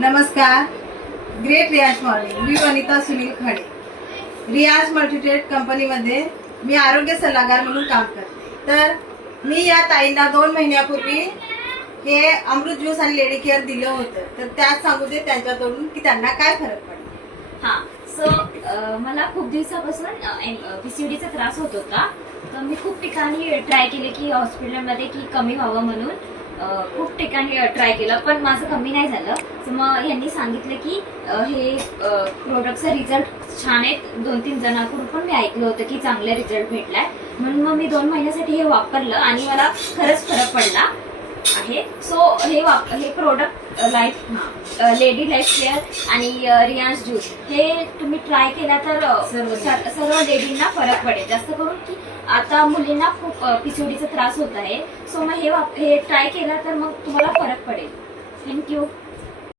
नमस्कार. ग्रेट रियाज मॉर्निंग. मी वनिता सुनील खडे. रियाज मल्टीट्रेड कंपनीमध्ये मी आरोग्य सल्लागार म्हणून काम करते. तर मी या ताईंना 2 महिन्यापूर्वी हे अमृत ज्यूस आणि लेडी केअर दिलं होतं. तर त्यात सांगू दे त्यांच्याकडून की त्यांना काय फरक पडला. हा सो मला खूप दिवसापासून पीसीओडीचा त्रास होत होता. तर मी खूप ठिकाणी ट्राय केले की हॉस्पिटलमध्ये की कमी व्हावं म्हणून खूप ठिकाणी ट्राय केलं, पण माझं कमी नाही झालं. तर मग यांनी सांगितलं की हे प्रोडक्टचा रिझल्ट छान आहे. 2-3 जणांकडून पण मी ऐकलं होतं की चांगले रिझल्ट भेटलाय, म्हणून मग मी 2 महिन्यासाठी हे वापरलं आणि मला खरंच फरक पडला आहे. सो हे प्रोडक्ट लेडी लाईफ केअर आणि रियाज ज्यूस हे तुम्ही ट्राय केला तर सर्व लेडींना फरक पडेल. जास्त करून की आता मुलींना खूप पीसीओडीचा त्रास होत आहे. सो मग हे ट्राय केला तर मग तुम्हाला फरक पडेल. थँक्यू.